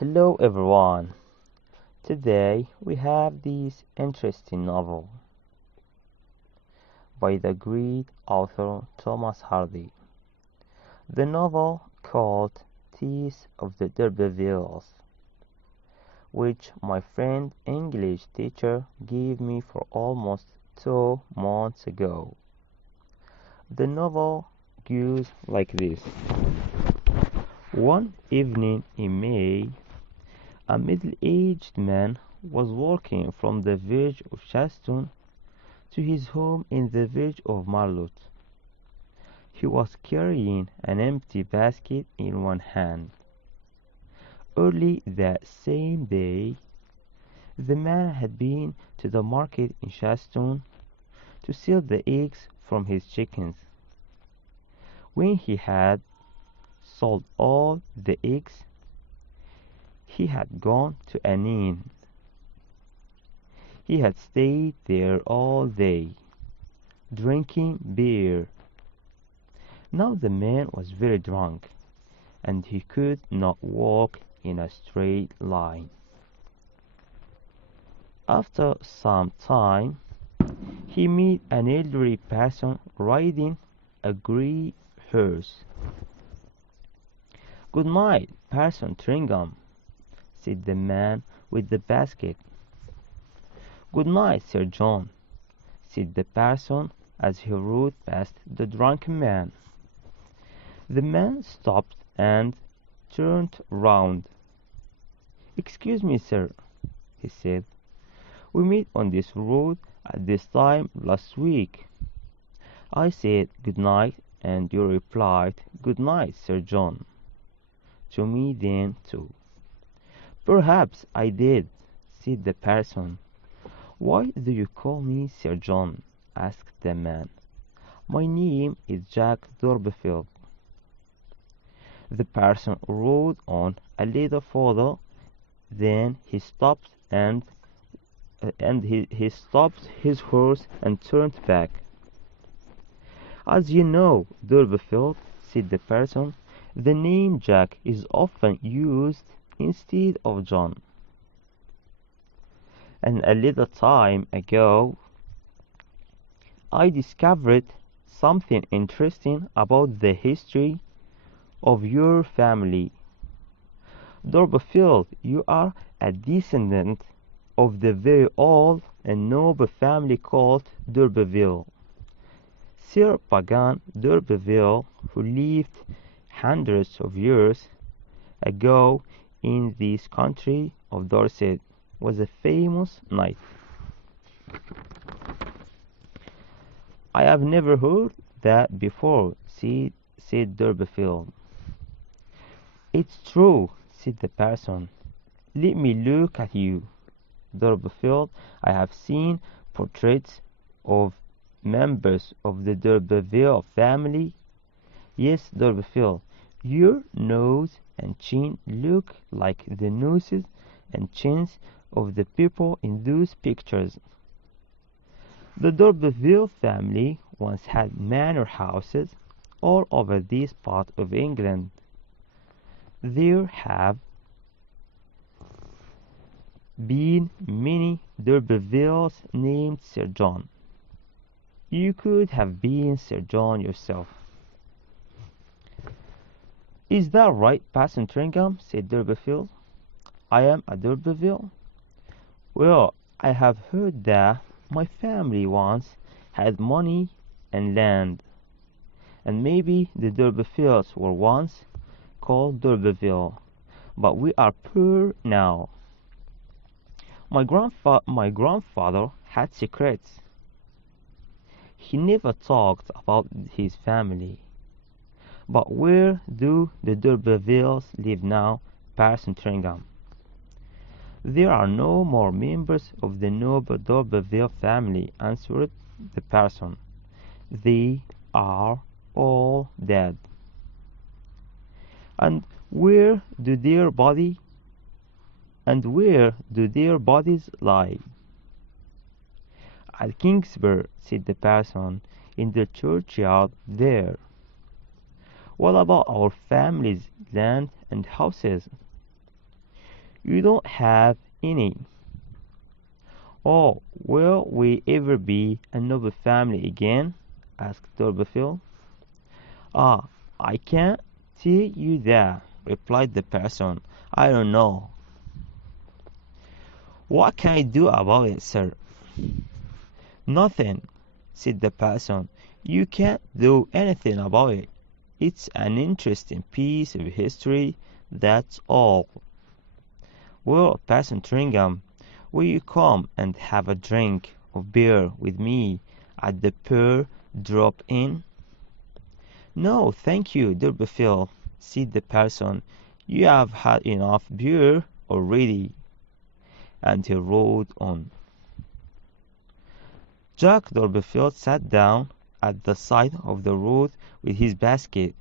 Hello everyone. Today we have this interesting novel by the great author Thomas Hardy. The novel called Tess of the D'Urbervilles, which my friend English teacher gave me for almost 2 months ago. The novel goes like this. One evening in May, a middle-aged man was walking from the village of Chaston to his home in the village of Marlot. He was carrying an empty basket in one hand. Early that same day, the man had been to the market in Chaston to sell the eggs from his chickens. When he had sold all the eggs, he had gone to an inn. He had stayed there all day, drinking beer. Now the man was very drunk, and he could not walk in a straight line. After some time, he met an elderly person riding a grey horse. "Good night, Parson Tringham," said the man with the basket. "Good night, Sir John," said the parson as he rode past the drunken man. The man stopped and turned round. "Excuse me, sir," he said. "We met on this road at this time last week. I said good night, and you replied, 'Good night, Sir John,' to me then too." "Perhaps I did," said the parson. "Why do you call me Sir John?" asked the man. "My name is Jack Durbeyfield." The parson rode on a little further, then he stopped he stopped his horse and turned back. "As you know, Durbeyfield," said the parson, "the name Jack is often used instead of John. And a little time ago I discovered something interesting about the history of your family. Durbeyfield, you are a descendant of the very old and noble family called d'Urberville. Sir Pagan d'Urberville, who lived hundreds of years ago in this country of Dorset, was a famous knight." "I have never heard that before," said Durbeyfield. "It's true," said the parson. "Let me look at you, Durbeyfield. I have seen portraits of members of the d'Urberville family. Yes, Durbeyfield, your nose and chin look like the noses and chins of the people in those pictures. The d'Urberville family once had manor houses all over this part of England. There have been many d'Urbervilles named Sir John. You could have been Sir John yourself." "Is that right, Parson Tringham?" said Durbeyfield. "I am a d'Urberville? Well, I have heard that my family once had money and land, and maybe the d'Urbervilles were once called d'Urberville, but we are poor now. My grandfather had secrets. He never talked about his family. But where do the d'Urbervilles live now, Parson Tringham?" "There are no more members of the noble d'Urberville family," answered the parson. "They are all dead." "And where do their bodies lie?" "At Kingsburgh," said the parson, "in the churchyard there." "What about our family's land and houses?" You don't have any. Oh, will we ever be a noble family again? Asked Dorberfield. Ah, I can't tell you that, replied the person. I don't know. What can I do about it, sir? Nothing, said the person. You can't do anything about it. It's an interesting piece of history, that's all. Well, Parson Tringham, will you come and have a drink of beer with me at the Pearl Drop-In? No, thank you, Durbeyfield, said the parson. You have had enough beer already. And he rode on. Jack Durbeyfield sat down at the side of the road with his basket.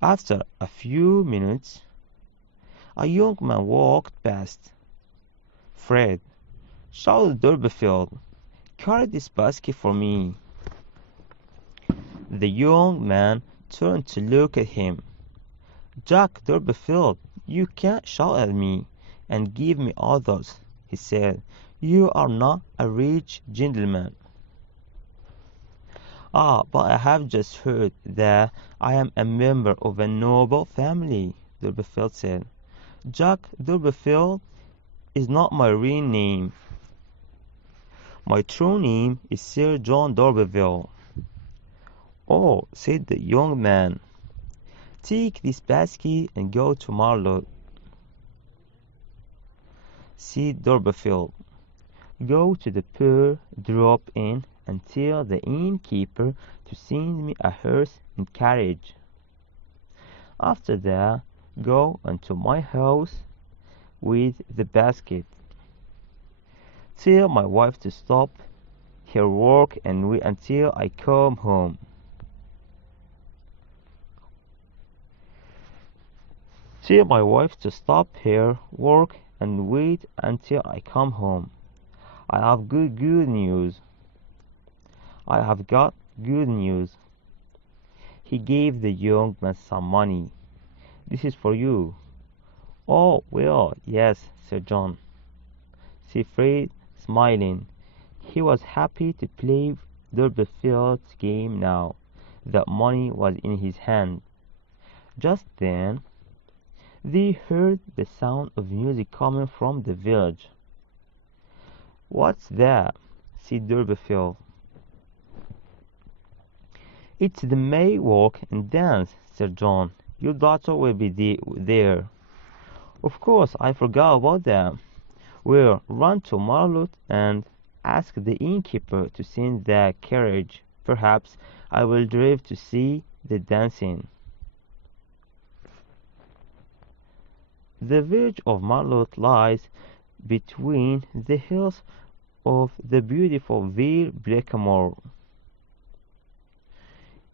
After a few minutes, a young man walked past. Fred, shouted Durbeyfield, carry this basket for me. The young man turned to look at him. Jack Durbeyfield, you can't shout at me and give me orders, he said. You are not a rich gentleman. Ah, but I have just heard that I am a member of a noble family, Durbeyfield said. Jack Durbeyfield is not my real name. My true name is Sir John D'Urberville. Oh, said the young man, take this basket and go to Marlow. Said D'Urberville, go to the Pearl Drop-In and tell the innkeeper to send me a horse and carriage. After that, go unto my house with the basket. Tell my wife to stop her work and wait until I come home. Tell my wife to stop her work and wait until I come home. I have good news. I have got good news. He gave the young man some money. This is for you. Oh, well, yes, Sir John, said Fred, smiling. He was happy to play Durbeyfield's game now that money was in his hand. Just then, they heard the sound of music coming from the village. What's that? Said Durbeyfield. It's the May walk and dance, Sir John. Your daughter will be there. Of course, I forgot about that. Well, run to Marlow and ask the innkeeper to send the carriage. Perhaps I will drive to see the dancing. The village of Marlow lies between the hills of the beautiful Vale Blackmore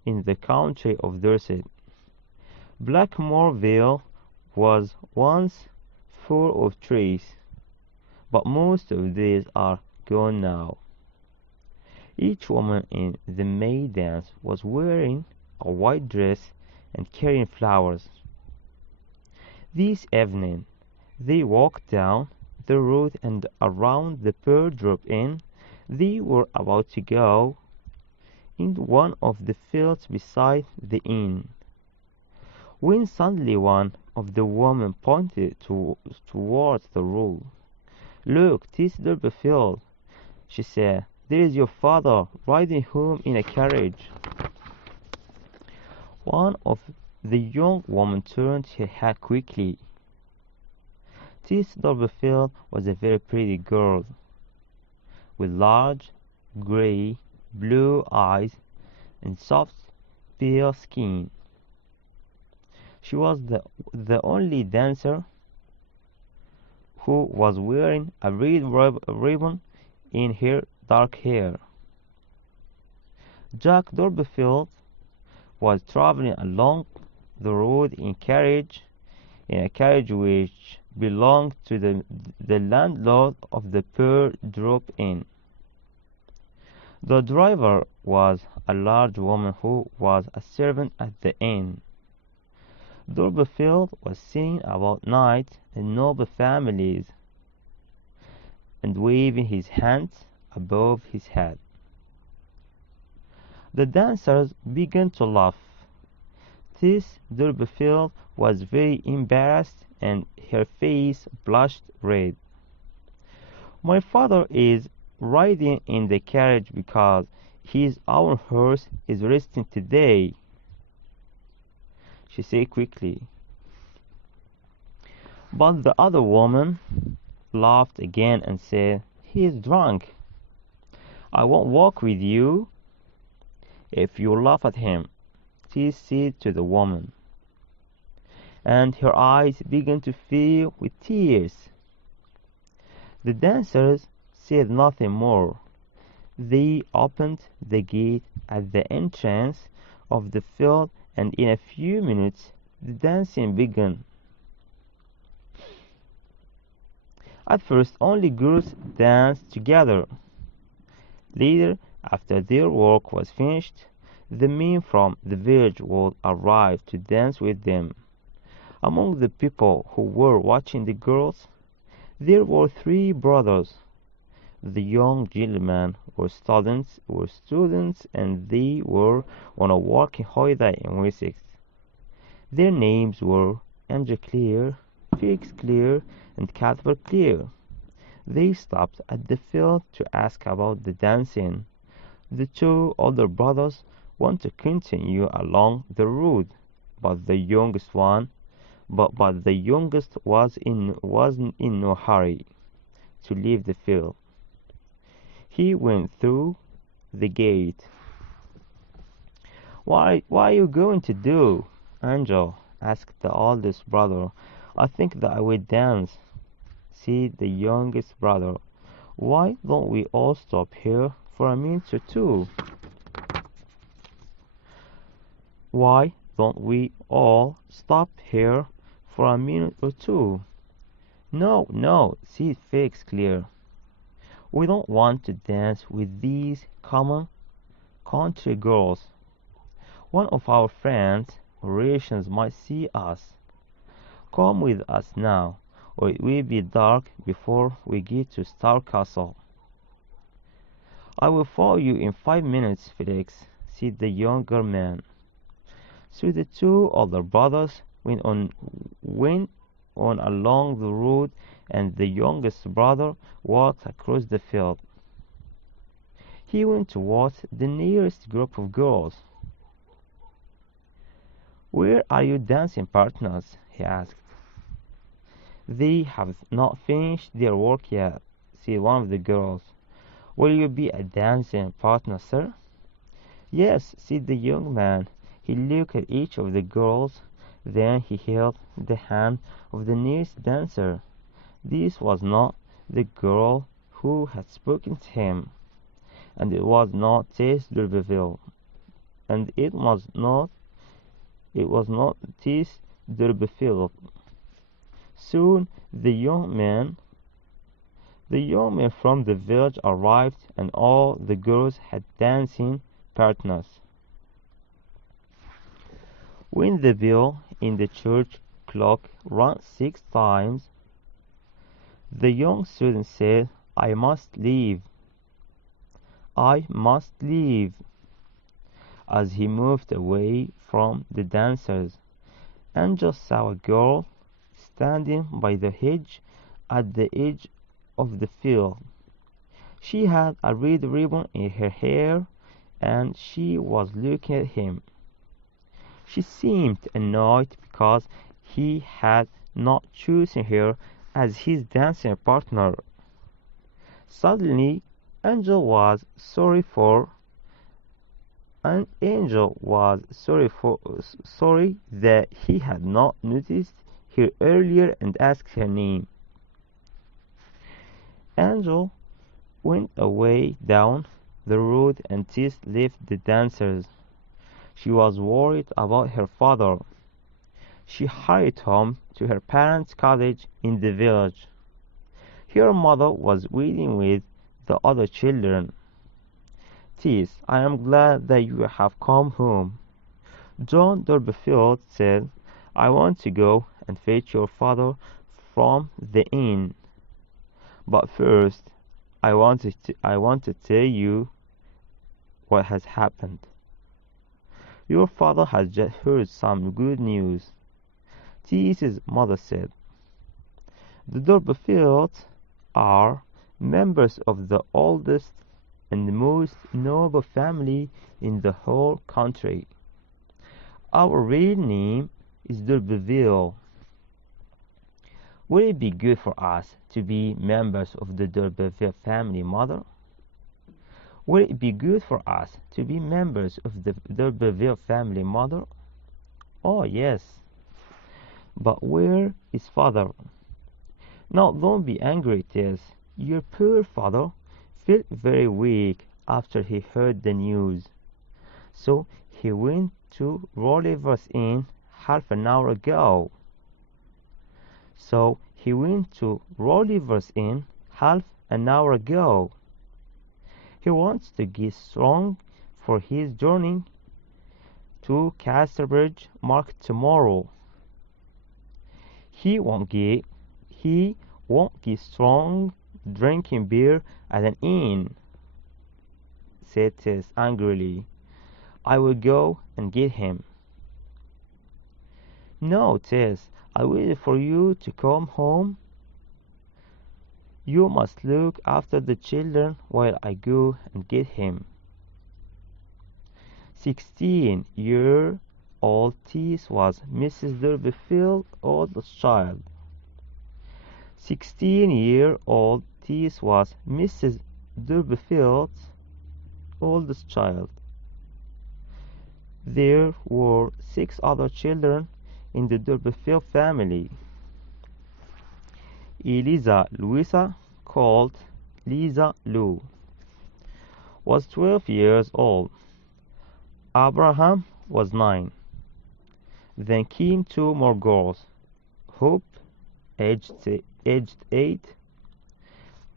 in the county of Dorset. Blackmore Vale was once full of trees, but most of these are gone now. Each woman in the May dance was wearing a white dress and carrying flowers. This evening they walked down the road and around the Pearl Drop-In. They were about to go into one of the fields beside the inn, when suddenly one of the women pointed towards the road. Look, 'tis Durbeyfield, she said. There is your father riding home in a carriage. One of the young women turned her head quickly. Tess Durbeyfield was a very pretty girl, with large, grey, blue eyes and soft, pale skin. She was the only dancer who was wearing a red ribbon in her dark hair. Jack Durbeyfield was traveling along the road in a carriage which belonged to the landlord of the Pearl Drop-In. The driver was a large woman who was a servant at the inn. D'Urberville was singing about knights and noble families, and waving his hands above his head. The dancers began to laugh. Tess d'Urberville was very embarrassed, and her face blushed red. "My father is riding in the carriage because his own horse is resting today," she said quickly. But the other woman laughed again and said, "He is drunk. I won't walk with you if you laugh at him," she said to the woman, and her eyes began to fill with tears. The dancers said nothing more. They opened the gate at the entrance of the field, and in a few minutes the dancing began. At first only girls danced together. Later, after their work was finished, the men from the village would arrive to dance with them. Among the people who were watching the girls, there were three brothers. The young gentlemen were students, and they were on a working holiday in Wessex. Their names were Andrew Clear, Felix Clear, and Cuthbert Clear. They stopped at the field to ask about the dancing. The two older brothers wanted to continue along the road, but the youngest one, but the youngest wasn't in no hurry to leave the field. He went through the gate. What are you going to do, Angel?" asked the oldest brother. "I think that I will dance," said the youngest brother. "Why don't we all stop here for a minute or two?" "Why don't we all stop here for a minute or two?" "No, no," said Felix Clear. "We don't want to dance with these common country girls. One of our friends or relations might see us. Come with us now, or it will be dark before we get to Star Castle." "I will follow you in 5 minutes, Felix," said the younger man. So the two older brothers went on along the road, and the youngest brother walked across the field. He went towards the nearest group of girls. "Where are your dancing partners?" he asked. "They have not finished their work yet," said one of the girls. "Will you be a dancing partner, sir?" "Yes," said the young man. He looked at each of the girls, then he held the hand of the nearest dancer. This was not the girl who had spoken to him, and it was not Tess d'Urberville, and it was not Tess d'Urberville. Soon the young men from the village arrived, and all the girls had dancing partners. When the bell in the church clock rang 6 times, the young student said, "I must leave. I must leave," as he moved away from the dancers. Angel saw a girl standing by the hedge at the edge of the field. She had a red ribbon in her hair, and she was looking at him. She seemed annoyed because he had not chosen her as his dancing partner. Suddenly, Angel was sorry that he had not noticed her earlier and asked her name. Angel went away down the road, and Tess left the dancers. She was worried about her father. She hurried home to her parents' cottage in the village. Her mother was waiting with the other children. "Tess, I am glad that you have come home," John d'Urberville said. I want to go and fetch your father from the inn. But first, I want to tell you what has happened. Your father has just heard some good news. Tess's mother said. The Dorperfields are members of the oldest and most noble family in the whole country. Our real name is d'Urberville. Would it be good for us to be members of the d'Urberville family, Mother? Would it be good for us to be members of the d'Urberville family, Mother? Oh, yes. But where is Father? Now, don't be angry, Tess. Your poor father felt very weak after he heard the news. So he went to Rolliver's Inn half an hour ago. So he went to Rolliver's Inn half an hour ago. He wants to get strong for his journey to Casterbridge Market tomorrow. He won't get strong drinking beer at an inn, said Tess angrily. I will go and get him. No, Tess, I waited for you to come home. You must look after the children while I go and get him. 16-year-old Tess was Mrs. Durbeyfield's oldest child. 16-year-old Tess was Mrs. Durbeyfield's oldest child. There were 6 other children in the Durbeyfield family. Eliza Louisa, called Lisa Lou, was 12 years old. Abraham was 9. Then came 2 more girls, Hope, aged 8,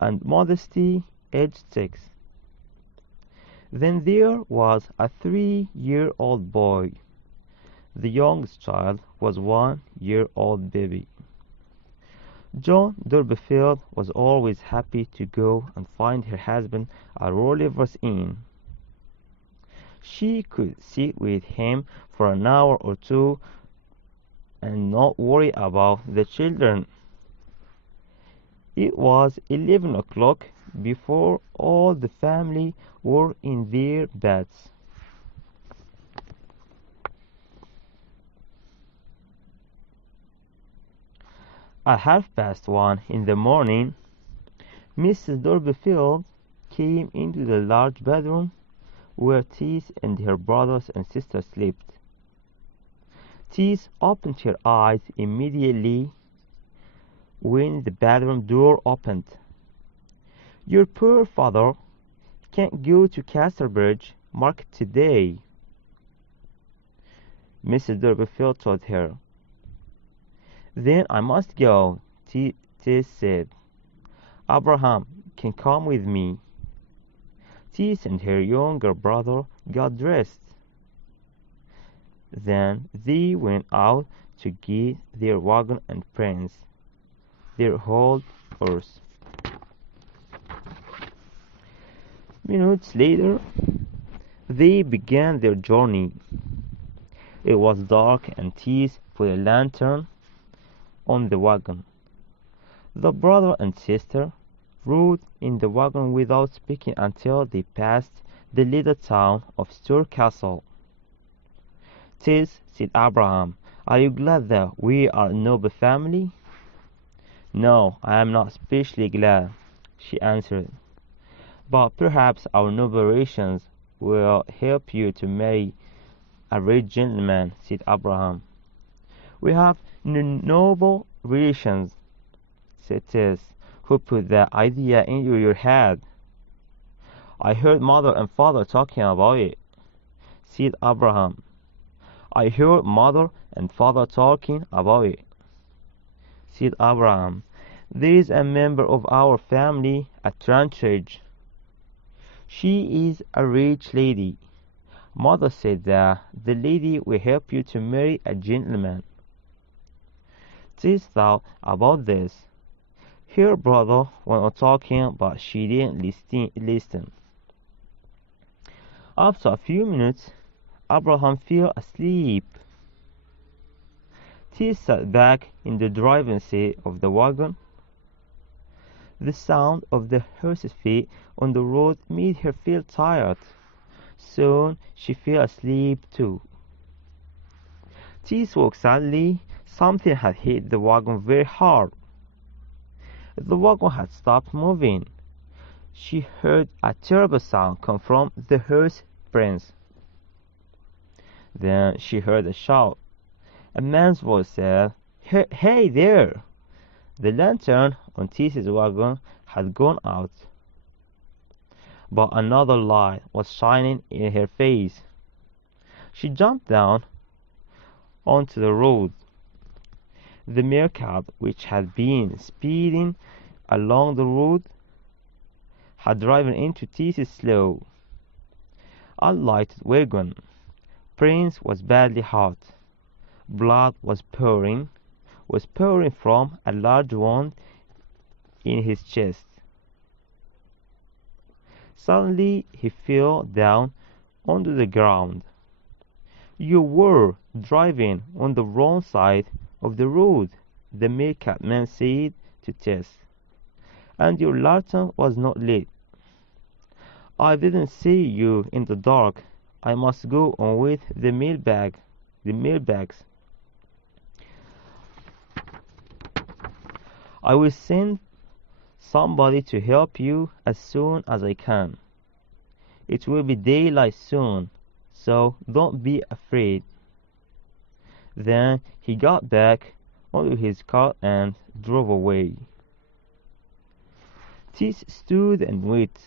and Modesty, aged 6. Then there was a 3-year-old boy. The youngest child was 1-year-old baby. Joan Durbeyfield was always happy to go and find her husband at Rolliver's Inn. She could sit with him for an hour or two and not worry about the children. It was 11 o'clock before all the family were in their beds. At 1:30 in the morning, Mrs. Durbeyfield came into the large bedroom where Tess and her brothers and sisters slept. Tess opened her eyes immediately when the bedroom door opened. Your poor father can't go to Casterbridge Market today, Mrs. Durbeyfield told her. Then I must go, Tess said. Abraham can come with me. Tess and her younger brother got dressed. Then they went out to get their wagon and Prince, their old horse. Minutes later, they began their journey. It was dark and Tess put a lantern on the wagon. The brother and sister rode in the wagon without speaking until they passed the little town of Stour Castle. Tess, said Abraham, are you glad that we are a noble family? No, I am not especially glad, she answered. But perhaps our noble relations will help you to marry a rich gentleman, said Abraham. We have noble relations, said Tess. Who put that idea into your head? I heard Mother and Father talking about it, said Abraham. I heard Mother and Father talking about it, said Abraham. There is a member of our family at Trantridge. She is a rich lady. Mother said that the lady will help you to marry a gentleman. Tess thought about this. Her brother went on talking, but she didn't listen. After a few minutes, Abraham fell asleep. Tess sat back in the driving seat of the wagon. The sound of the horse's feet on the road made her feel tired. Soon she fell asleep too. Tess woke suddenly. Something had hit the wagon very hard. The wagon had stopped moving. She heard a terrible sound come from the horse prince. Then she heard a shout. A man's voice said, Hey there! The lantern on Tess's wagon had gone out, but another light was shining in her face. She jumped down onto the road. The meerkat, which had been speeding along the road, had driven into Tess's slow, unlighted wagon. Prince was badly hurt. Blood was pouring from a large wound in his chest. Suddenly he fell down onto the ground. You were driving on the wrong side of the road, the meerkat man said to Tess, and your lantern was not lit. I didn't see you in the dark. I must go on with the mailbags. I will send somebody to help you as soon as I can. It will be daylight soon, so don't be afraid. Then he got back onto his car and drove away. Tess stood and waited.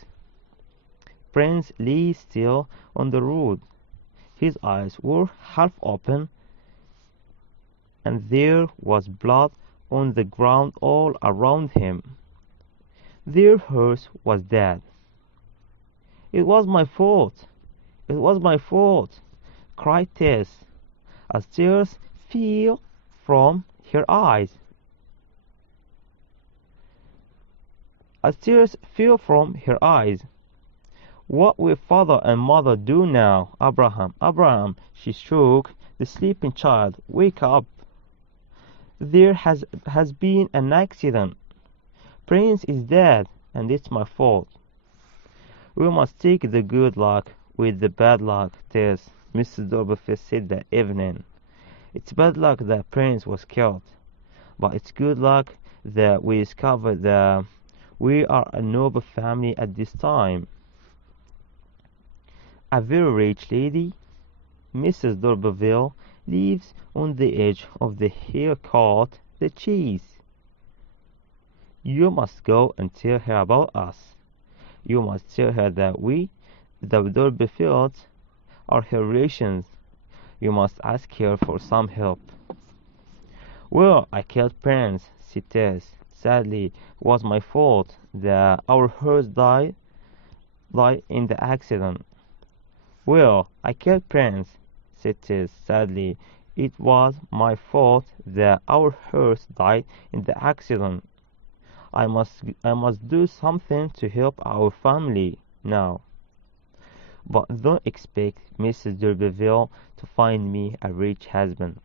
Prince lay still on the road. His eyes were half open, and there was blood on the ground all around him. Their horse was dead. It was my fault! It was my fault! Cried Tess, as tears fell from her eyes. What will father and mother do now? Abraham, Abraham, she shook the sleeping child. Wake up! There has been an accident. Prince is dead, and it's my fault. We must take the good luck with the bad luck, Tess, Mrs. Dobberfield said that evening. It's bad luck that Prince was killed, but it's good luck that we discovered that we are a noble family at this time. A very rich lady, Mrs. d'Urberville, lives on the edge of the hill called the Cheese. You must go and tell her about us. You must tell her that we, the d'Urbervilles, are her relations. You must ask her for some help. Well, I killed Prince, said Tess. Sadly, it was my fault that our horse died in the accident. Well, I killed Prince, said Tess. Sadly, it was my fault that our horse died in the accident. I must do something to help our family now. But don't expect Mrs. d'Urberville to find me a rich husband.